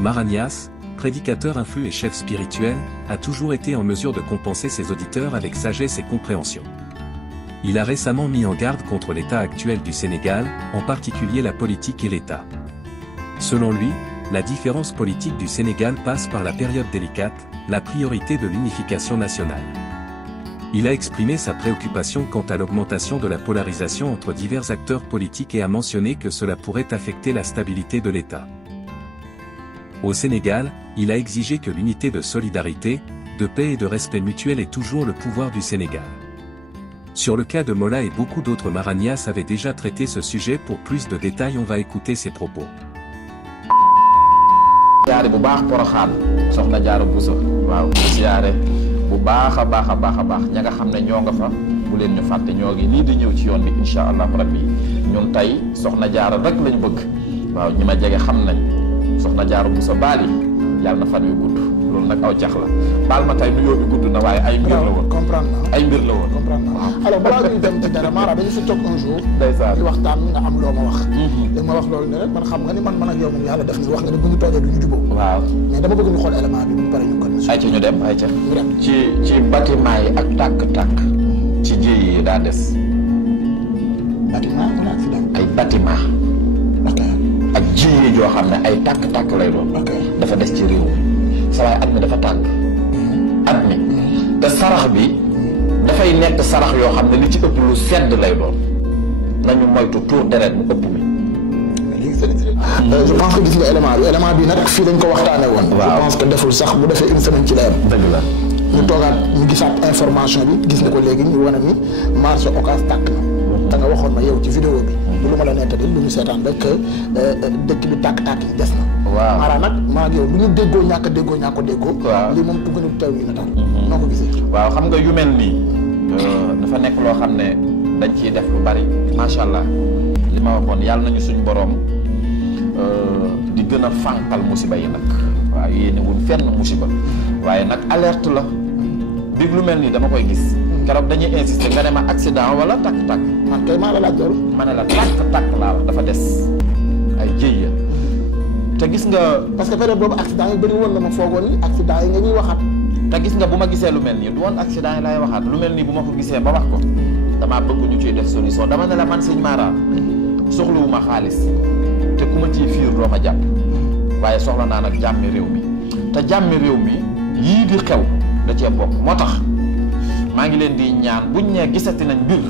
Mara Niasse, prédicateur influent et chef spirituel, a toujours été en mesure de compenser ses auditeurs avec sagesse et compréhension. Il a récemment mis en garde contre l'état actuel du Sénégal, en particulier la politique et l'État. Selon lui, la différence politique du Sénégal passe par la période délicate, la priorité de l'unification nationale. Il a exprimé sa préoccupation quant à l'augmentation de la polarisation entre divers acteurs politiques et a mentionné que cela pourrait affecter la stabilité de l'État. Au Sénégal, il a exigé que l'unité de solidarité, de paix et de respect mutuel ait toujours le pouvoir du Sénégal. Sur le cas de Mollah et beaucoup d'autres, Mara Niasse avaient déjà traité ce sujet. Pour plus de détails, on va écouter ses propos. Siyaare bu baax Poroxaan soxna Jaara Buso waaw siyaare bu baax a baax ña nga xam ne ñoo nga fa bu leen ñu fàtte ñoo ngi nii di ñëw ci yoon bi incha allah rabbi ñun tey soxna Jaara rek lañu bëgg waaw ñi ma jege xam nañ soxna Jaara Buso baal yi yàlla na fan yu gudd loolu nag aw cax la baal ma tey nu yóbbu gudd na waaye ay mbir la woon ay mbir la woon alors balaa ñuy dem ci dara Mara dañu fi toog un jour di waxtaan nga am loo ma wax li ma wax loolu ne rek man xam nga ni man ak yow moom yàlla def na wax nga ni bu ñu toogee du ñu jubóo waaw mais dama bëgg ñu xool élément bi bu pare ñu kon ay ca ñu dem ay ca ci bâtiment yi ak tàkk-tàkk ci jéey yi daa des bâtiment wala accident ay bâtiment ak jéey joo xam ne ay tàkk-tàkk lay doon dafa des ci réew mi sa waay at mi dafa tàng at mi te sarax bi dafay nekk sarax yoo xam ne li ci ëpp lu sedd lay doon nañu moytu tuur deret mu ëpp mi je pense que gis nga élément bi nag fii dañ ko waxtaane woon je pense que deful sax bu defee une semaine ci la yem dëgg la ñu toogaat ñu gisaat information bi gis nga ko léegi ñu wane ni marché Ocass tàkk na da nga waxoon ma yow ci vidéo bi du lu ma la nettali lu ñu seetaan rek dëkk bi tàkk-tàkk yi des na waaw Mara nag maa ngi yow lu ñu déggoo ñàkk déggoo lii moom tugg nañu teew yi na taal noo ko gisee waaw xam nga yu mel nii dafa nekk loo xam ne dañ ciy def lu bari macha allah li ma waxoon yàlla nañu suñu borom di gën a fànqal musiba yi nag waaw yéene wuñ fenn musiba waaye nag alerte la bi lu mel nii dama koy gis keroog dañuy insister nga ne ma accident wala takk-takk man kay maa la laaj loolu ma ne la takk-takk laa wax dafa des ay jéy te gis nga parce que période boobu accident yi bëri woon na ma foogoon ni accident yi nga ñuy waxaat te gis nga bu ma gisee lu mel nii du woon accident yi laay waxaat lu mel nii bu ma ko gisee ba wax ko damaa bëgg ñu ciy def solution dama ne la man sëñ Mara soxlawuma xaalis te ku ma ciy fiir doo ma jàpp waaye soxla naa nag jàmmi réew mi te jàmmi réew mi yii di xew da cee bokk moo tax maa ngi leen di ñaan buñ ñee gisati nañ mbir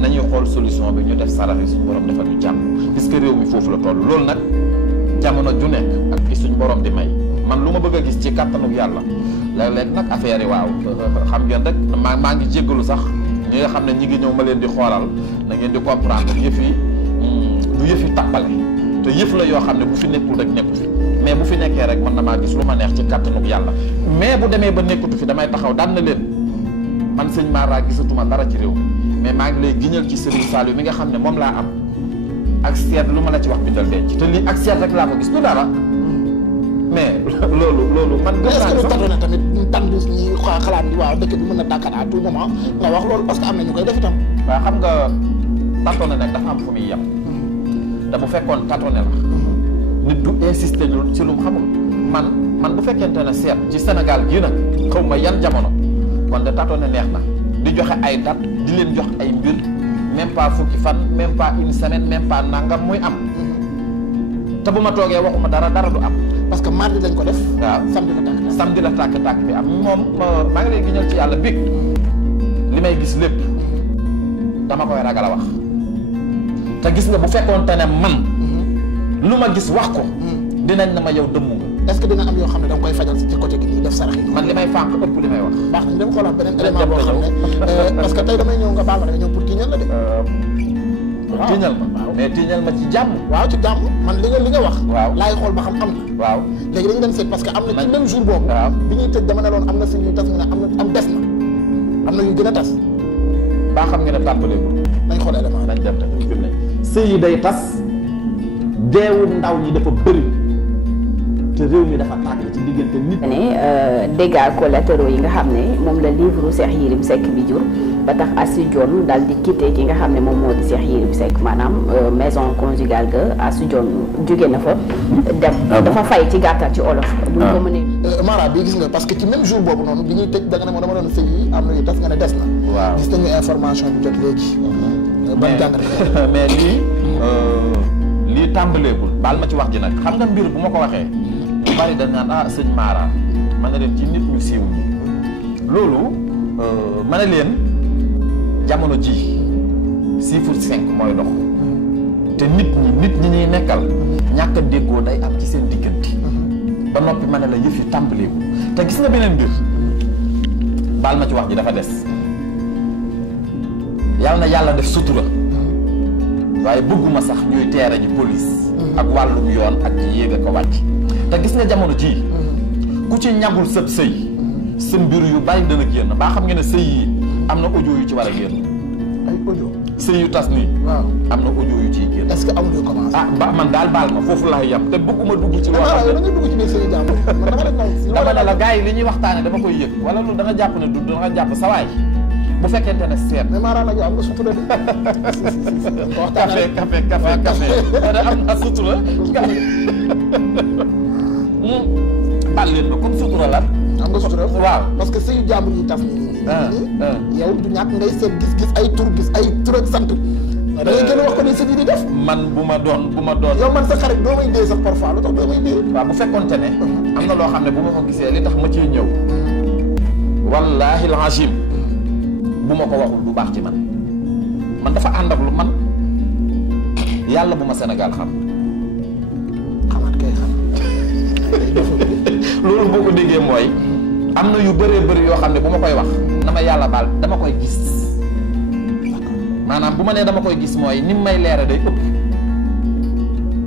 nañuy xool solution bi ñu def sarax yi suñu borom defal ñu jàmm puisque réew mi foofu la toll loolu nag jamono ju nekk ak gi suñu borom di may man lu ma bëgg a gis ci kàttanug yàlla léeg-léeg nag affaire yi waaw xam ngeen rek maa ngi jéggalu sax ñi nga xam ne ñi ngi ñëw ma leen di xoolal na ngeen di comprendre yëf yi du yëf yi tàppale te yëf la yoo xam ne bu fi nekkul rek nekku fi mais bu fi nekkee rek mën na maa gis lu ma neex ci kàttanug yàlla mais bu demee ba nekkutu fi damay taxaw daan na leen man sëñ Mara gisatuma dara ci réew mi mais maa ngi lay giñal ci Serigne Saliou mi nga xam ne moom laa am ak seet lu ma la ci wax bindal denc te lii ak seet rek laa ko gis du dara mais loolu man gëm naa ne sax na tamit tànn ñi xalaat ni waaw dëkk bi mën na tàkkat à tout moment nga wax loolu parce que am na ñu koy def itam waaw xam nga tâtonné nag dafa am fu muy yem te bu fekkoon tâtonné la nit du insister ñu ci lu mu xamul man bu fekkente ne seet ci Sénégal gii nag xaw ma yan jamono kon de tâtonné neex na di joxe ay date di leen jox ay mbir même pas fukki fan même pas une semaine même pas nangam muy am te bu ma toogee waxuma dara du am parce que mardi lañ ko def waaw samedi la tàkk bi am moom maa ngi lay giñal ci yàlla big li may gis lépp dama koy ragal a wax te gis nga bu fekkoonte ne man lu ma gis wax ko dinañ na ma yow dëmm nga est-ce que dina am yoo xam ne da nga koy fajal ci côté gi nii def sarax yi man li may fànq ëpp li may wax baax na ñu dem xoolaat beneen élément boo xam ne parce que tey damay ñëw nga baal ma da nga ñëw pour tiiñal la de tiiñal ma mais tiiñal ma ci jàmm waaw ci jàmm man li nga wax waaw laay xool ba xam am na waaw léegi dañu dem seet parce que am na ci même jour boobu bi ñuy tëj dama ne loon am na si ñuy tas nga ne am des na am na yu gën a tas baa xam nga ne tàmbaleeku nañ xool élément nañ dem tamit sëy yi day tas deewu ndaw ñi dafa bëri te réew mi dafa tàgg ci diggante nit. ne dégâts collatéraux yi nga xam ne moom la livre Cheikh Yérim Seck bi jur ba tax Astou Dione daal di quitté ki nga xam ne moom moo di Cheikh Yérim Seck maanaam maison conjugale ga Astou Dione jóge na fa dem. dafa fay ci gàttal ci olof. bu ñu ko mënee. Mara bi gis nga parce que ci même jour boobu noonu bi ñuy tëj da nga ne moom dama doon sëy yi am na yu tas nga ne des na. waaw gis nañu information bi jot léegi. ban jàngat mais lii tàmbaleegul baal ma ci wax ji nag xam nga mbir bu ma ko waxee ñu bari dañ naan sëñ Mara ma ne leen ci nit ñu siiw ñi loolu ma ne leen jamono ji chiffre 5 mooy dox te nit ñi ñuy nekkal ñàkk a déggoo day am ci seen diggante ba noppi ma ne la yëf yi tàmbaleegul te gis nga beneen mbir baal ma ci wax ji dafa des yàlla na yàlla def sutura waaye bëgguma sax ñuy teere ji police ak wàllum yoon ak ci yéeg a ko wàcc te gis nga jamono ji ku ci ñagul sëb sëy sa mbir yu bari dana génn baa xam nga ne sëy yi am na audio yu ci war a génn ay audio sëy yu tas nii waaw am na audio yu ciy génn est-ce que amul yu commencé ba man daal baal ma foofu laay yam te bëgguma dugg ci loo xam ne da nga dugg ci biir sëy jàmbur man dama ne la gars yi li ñuy waxtaane dama koy yëg wala lu da nga jàpp ne du da nga jàpp sawaay bu fekkente ne seet. mais Mara nag am nga sutura de. café. am na sutura. baal leen ma comme sutura lan. am nga sutura waaw parce que sëyu jàmbur yi tas nii. yow du ñàkk ngay seet gis ay tur ak sant. da ngay gën a wax ko ne sëñ yi di def. man bu ma doon. yow man sa xarit doo may dee sax parfois lu tax doo may dee. waaw bu fekkonte ne. am na loo xam ne bu ma ko gisee li tax ma ciy ñëw. wallaahi al-azim bu ma ko waxul du baax ci man dafa ànd ak lu man yàlla bu ma Sénégal xam. xamaat kay xam. loolu boo ko déggee mooy am na yu bëree bëri yoo xam ne bu ma koy wax na ma yàlla baal dama koy gis maanaam bu ma nee dama koy gis mooy ni may leere day ëpp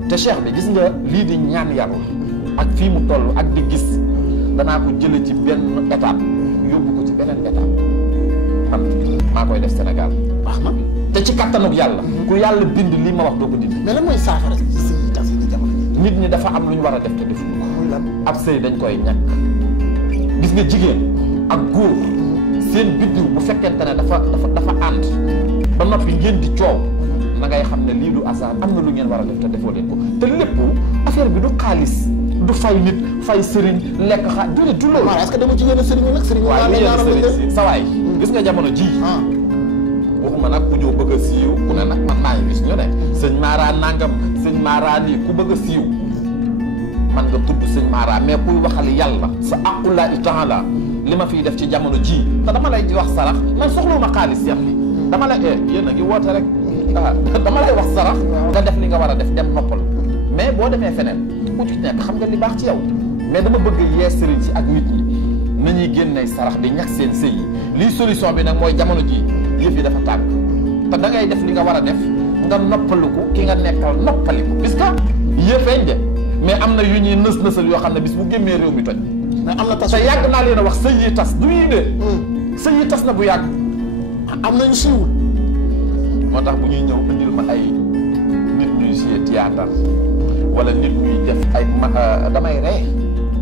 te cheikh bi gis nga lii di ñaan yàlla ak fii mu toll ak di gis danaa ko jële ci benn étape yóbbu ko ci beneen étape man maa koy def Sénégal baax na te ci kattanug yàlla ku yàlla bind lii ma wax doo ko dindi mais lan mooy saafara ci sëy tas yi di jamono ji nit ñi dafa am lu ñu war a def te defuñu ko muy lan ab sëy dañ koy ñàkk gis nga jigéen ak góor seen biddiw bu fekkente ne dafa ànd ba noppi ngeen di coow na ngay xam ne lii du hasard am na lu ngeen war a def te defoo leen ko te lépp affaire bi du xaalis du fay nit fay sëriñ lekk du loolu. est-ce que dama ci yéen a sëriñ nag sëriñ waaw sëriñ sa waay gis nga jamono ji waxuma nag ku ñëw bëgg a siiw ku ne nag man maa ngi gis ñu ne sëñ Mara nangam sëñ Mara lii ku bëgg a siiw man nga tudd sëñ Mara mais kuy waxal yàlla sa aqullahi taala li ma fiy def ci jamono ji te dama lay wax sarax man soxlawuma xaalis yam li dama lay yéen a ngi woote rek dama lay wax sarax nga def li nga war a def dem noppal mais boo demee feneen ku ci nekk xam nga li baax ci yow mais dama bëgg yee sëriñ si ak nit ñi nañuy génnee sarax di ñax seen sëy yi lii solution bi nag mooy jamono ji yëf yi dafa tàng te da ngay def li nga war a def nga noppaliku ki nga nekkal noppaliku puisque yëfeeñ de mais am na yu ñuy nësal yoo xam ne bis bu gémmee réew mi toj mais am na tas te yàgg naa leen a wax sëy yi tas du ñuy de sëy yi tas na bu yàgg am nañu siiwul moo tax bu ñuy ñëw indil ma ay nit ñuy jouer théâtre wala nit ñuy def ay damay ree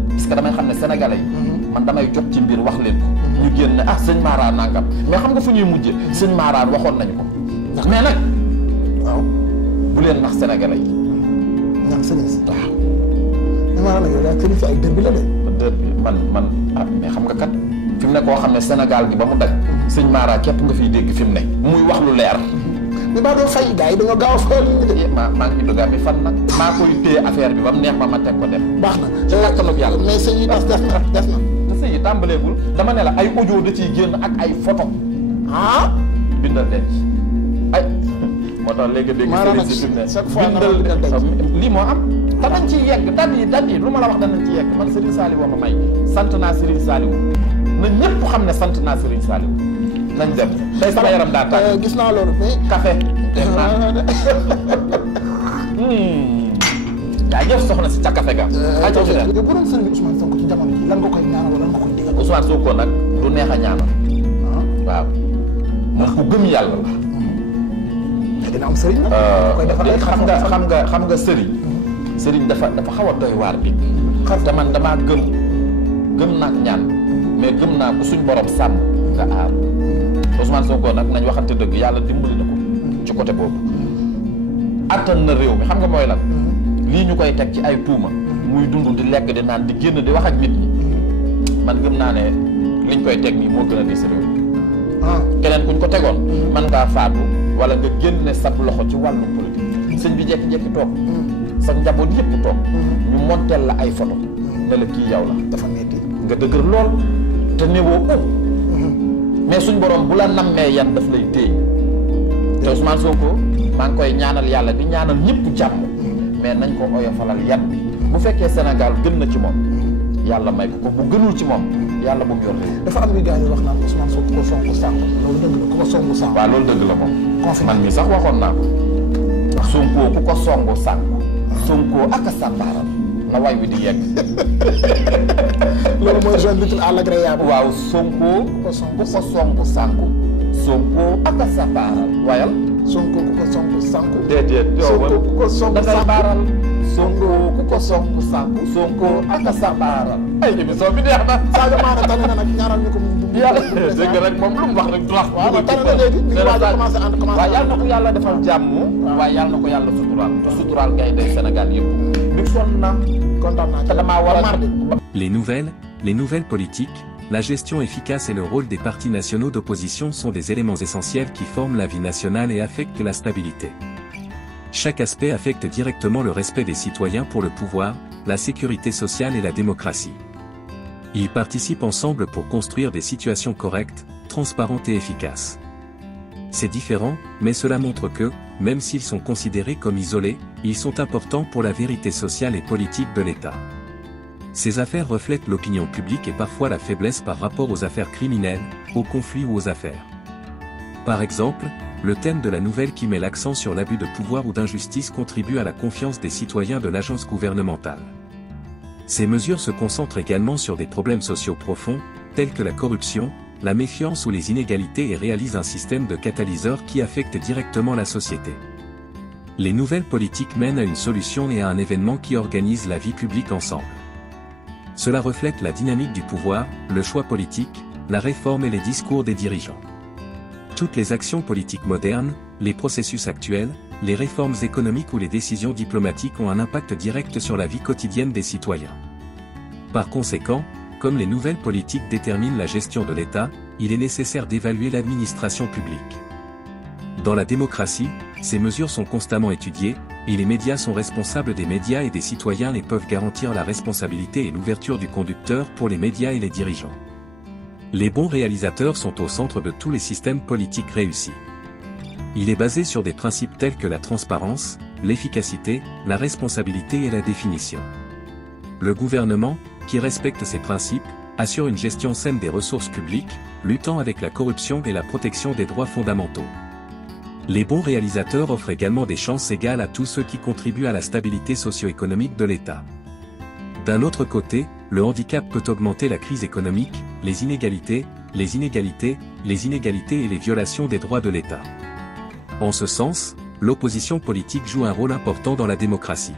parce que damay xam ne sénégalais yi man damay jot ci mbir wax leen ko ñu génn sëñ Mara nangam mais xam nga fu ñuy mujje sëñ Mara waxoon nañu ko mais nag waaw bu leen nax sénégalais yi ñaan sëriñ si waaw mais Mara nag yow daa sëriñ si ay dër bi la de dër bi man mais xam nga kat fi mu ne koo xam ne Sénégal gi ba mu daj sëñ Mara képp nga fiy dégg fi mu ne muy wax lu leer mais baa doo fay gars yi dañoo gaaw a fayal ñu de maa ngi dugga mi fan nag maa koy téye affaire bi ba mu neex ma teg ko def baax na ci kattanug yàlla mais sëñ yi des na te sëñ yi tàmbaleegul dama ne la ay audio da ciy génn ak ay photo bindal leen ay moo tax léegi dégg sëriñ si fi mu ne chaque fois bindal lii moo am danañ ci yegg dat yi lu ma la wax danañ ci yegg man Serigne Saliou ma may sant naa Serigne Saliou na ñëpp xam ne sant naa Serigne Saliou nañ dem tey sama yaram daa tàng gis naa loolu mais café dem naa jaajëf soxna si ca café ga bu doon sëriñ Ousmane Sonko ci jamono ji lan nga koy ñaanal wala lan nga koy digal Ousmane Sonko nag du neex a ñaanal waaw moom ku gëm yàlla la mais dina am sëriñ nag koy defal ay xam nga sëriñ dafa xaw a doy waar bi te man damaa gëm naa ñaan mais gëm naa ko suñ borom sàmm nga aar Ousmane Sonko nag nañ waxante dëgg yàlla dimbali na ko ci côté boobu attan na réew mi xam nga mooy lan lii ñu koy teg ci ay tuuma muy dund di lekk di naan di génn di wax ak nit ñi man gëm naa ne liñ koy teg nii moo gën a diis réew mi keneen kuñ ko tegoon man ngaa faatu wala nga génne sab loxo ci wàllu politique sëñ bi jekki-jekki toog sa njaboot yëpp toog ñu monteel la ay photo ne la kii yow la dafa metti nga dëgër lool te néewoo mais suñ borom bu la nammee yan daf lay téye te Ousmane Sonko maa ngi koy ñaanal yàlla di ñaanal ñëpp jàmm mais nañ ko oyofalal yan bi bu fekkee Sénégal gën na ci moom yàlla may ko bu gënul ci moom yàlla bu mu yor dafa am lu gars yi wax naan Ousmane Sonko ko songu sànq loolu dëgg la ku ko songu sànq. waaw loolu dëgg la moom man mi sax waxoon naa ko Sonko ku ko songu sànq Sonko ak a sàmbaaral na way wi di yegg loolu mooy jeune litre à l'agréable. waaw Sonko ku ko songu sànq Sonko ak a sàmbaaral wayal Sonko ku ko songu sànq. déedéet Sonko ku ko songu sànq baaral Sonko ku ko songu sànq Sonko ak a sàmbaaral ay émission bi neex na Sadio Mané tane na nag ñaanal ñu ko yàlla dégg rek moom lu mu wax rek du wax waaw tane na léegi ñu waaj a commencé ànd commencé waaye yàlla na ko yàlla defal jàmm waaye yàlla na ko yàlla suturaal te suturaal ngay day Sénégal yëpp bi sonn na kontaan naa te damaa war a Les nouvelles politiques, la gestion efficace et le rôle des partis nationaux d'opposition sont des éléments essentiels qui forment la vie nationale et affectent la stabilité. Chaque aspect affecte directement le respect des citoyens pour le pouvoir, la sécurité sociale et la démocratie. Ils participent ensemble pour construire des situations correctes, transparentes et efficaces. C'est différent, mais cela montre que, même s'ils sont considérés comme isolés, ils sont importants pour la vérité sociale et politique de l'État. Ces affaires reflètent l'opinion publique et parfois la faiblesse par rapport aux affaires criminelles, aux conflits ou aux affaires. Par exemple, le thème de la nouvelle qui met l'accent sur l'abus de pouvoir ou d'injustice contribue à la confiance des citoyens de l'agence gouvernementale. Ces mesures se concentrent également sur des problèmes sociaux profonds, tels que la corruption, la méfiance ou les inégalités et réalisent un système de catalyseurs qui affecte directement la société. Les nouvelles politiques mènent à une solution et à un événement qui organise la vie publique ensemble. Cela reflète la dynamique du pouvoir, le choix politique, la réforme et les discours des dirigeants. Toutes les actions politiques modernes, les processus actuels, les réformes économiques ou les décisions diplomatiques ont un impact direct sur la vie quotidienne des citoyens. Par conséquent, comme les nouvelles politiques déterminent la gestion de l'État, il est nécessaire d'évaluer l'administration publique. Dans la démocratie, ces mesures sont constamment étudiées, et les médias sont responsables des médias et des citoyens et peuvent garantir la responsabilité et l'ouverture du conducteur pour les médias et les dirigeants. Les bons réalisateurs sont au centre de tous les systèmes politiques réussis. Il est basé sur des principes tels que la transparence, l'efficacité, la responsabilité et la définition. Le gouvernement, qui respecte ces principes, assure une gestion saine des ressources publiques, luttant avec la corruption et la protection des droits fondamentaux. Les bons réalisateurs offrent également des chances égales à tous ceux qui contribuent à la stabilité socio-économique de l'État. D'un autre côté, le handicap peut augmenter la crise économique, les inégalités et les violations des droits de l'État. En ce sens, l'opposition politique joue un rôle important dans la démocratie.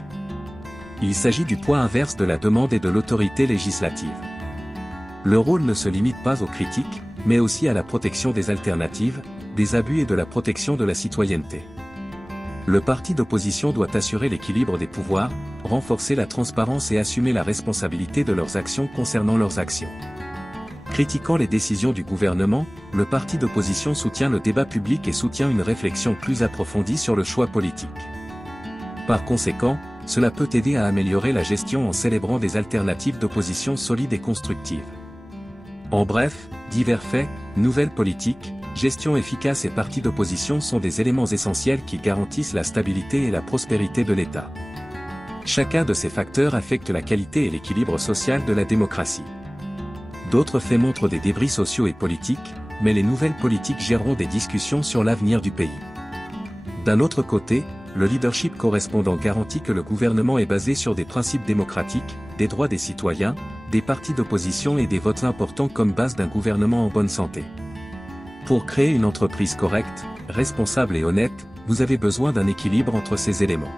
Il s'agit du poids inverse de la demande et de l'autorité législative. Le rôle ne se limite pas aux critiques, mais aussi à la protection des alternatives, des abus et de la protection de la citoyenneté. Le parti d'opposition doit assurer l'équilibre des pouvoirs, renforcer la transparence et assumer la responsabilité de leurs actions concernant leurs actions. Critiquant les décisions du gouvernement, le parti d'opposition soutient le débat public et soutient une réflexion plus approfondie sur le choix politique. Par conséquent, cela peut aider à améliorer la gestion en célébrant des alternatives d'opposition solides et constructives. En bref, divers faits, nouvelles politiques, gestion efficace et partis d'opposition sont des éléments essentiels qui garantissent la stabilité et la prospérité de l'État. Chacun de ces facteurs affecte la qualité et l'équilibre social de la démocratie. D'autres faits montrent des débris sociaux et politiques, mais les nouvelles politiques géreront des discussions sur l'avenir du pays. D'un autre côté, le leadership correspondant garantit que le gouvernement est basé sur des principes démocratiques, des droits des citoyens, des partis d'opposition et des votes importants comme base d'un gouvernement en bonne santé. Pour créer une entreprise correcte, responsable et honnête, vous avez besoin d'un équilibre entre ces éléments.